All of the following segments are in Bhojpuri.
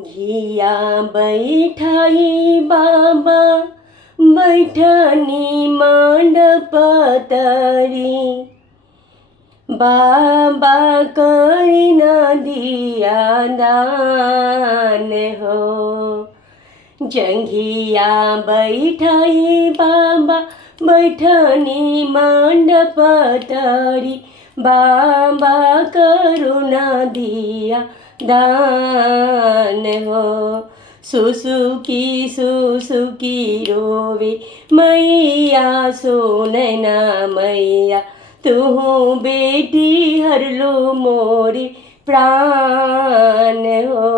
घिया बैठाई बाबा बैठनी मंडप तरी, बाबा करी न दिया दान हो। जंघिया बैठाई बाबा बैठनी मंडप तरी, बाबा करुणा दिया दान हो। सुसुकी सुसुकी रोवे मैया सोनैना मैया, तू बेटी हर लो मोरी प्राण हो।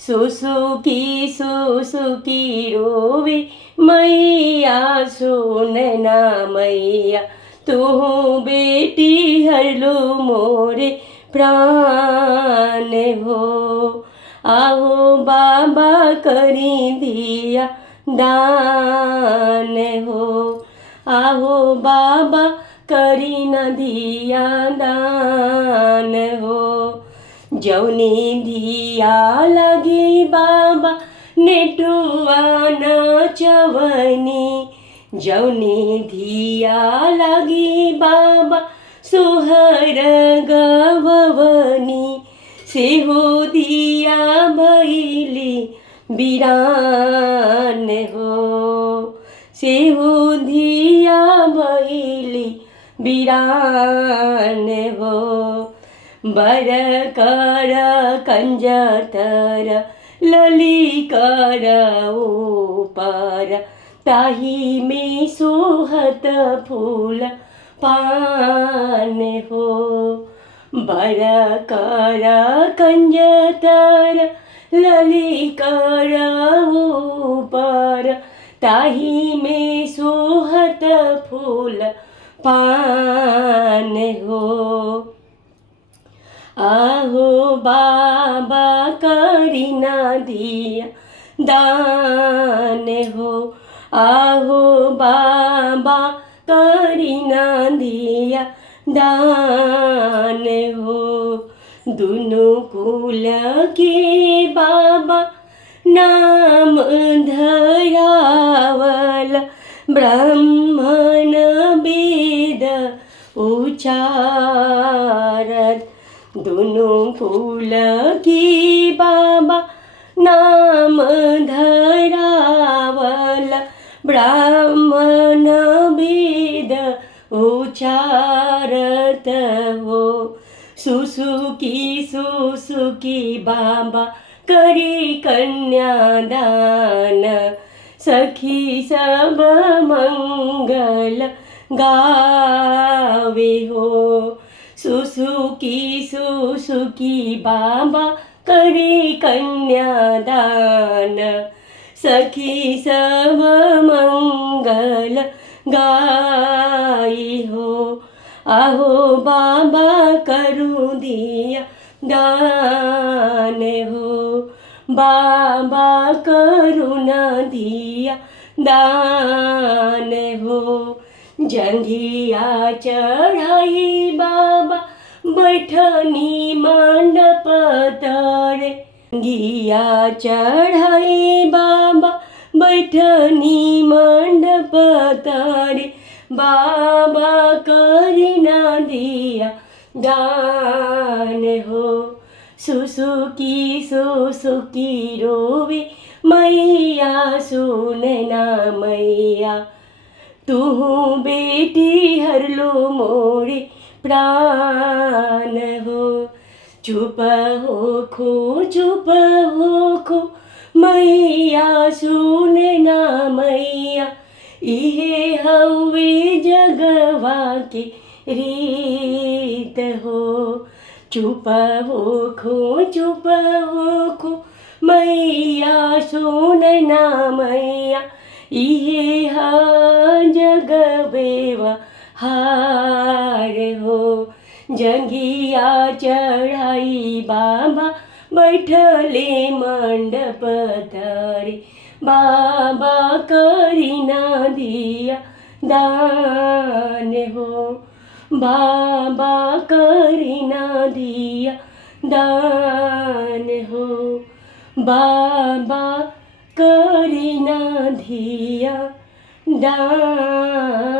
सुसुकी सुसुकी रोवे मैया सोनैना मैया, तू बेटी हर लो मोरे प्राण हो। आओ बाबा करी दिया दान हो, आओ बाबा करी न दिया दान हो। जौनी दिया लगी बाबा नेटुआ नचवनी, जौनी दिया लगी बाबा सोहर गवनी, सेहो दिया भैली बिरान हो, सेहो दिया भैली बिरान हो। बर कर कंजतर लली कर ऊपर, ताही में सोहत फूल पान हो। बर कर कंजतर लली कर ऊपर, ताही में सोहत फूल पान हो। आहो बाबा करी न दिया दान हो, आहो बाबा करी न दिया दान हो। दुनु कुल के बाबा नाम धरावल, ब्राह्मण वेद उचारत। दुनु कुल की बाबा नाम धरावल, ब्राह्मण वेद उचारत हो। सुसुकी सुसुकी बाबा करी कन्यादान, सखी सब मंगल गावे हो। सुसुकी सुसुकी बाबा करी कन्यादान, सखी सब मंगल गाई हो। आहो बाबा करू दिया दान हो, बाबा करुणा दिया दान हो। जंघिया चढ़ाई बाबा बैठनी मंडप तरे, जंघिया चढ़ाई बाबा बैठनी मंडप तरे, बाबा करी न दिया दान हो। सुसुकी सुसुकी रोवे मैया सोनैना मैया, तू बेटी हर लो मोरे प्राण हो। चुप हो खो मैया सोनैना मैया, इहे हवे जगवा के रीत हो। चुप हो खो मैया सोनैना मैया, इहे जग व्यवहार हो। जंघिया चढ़ाई बाबा बैठले मंडप तरे, बाबा करी न दिया दान हो, बाबा करी न दिया दान हो। बाबा करेना धिया दान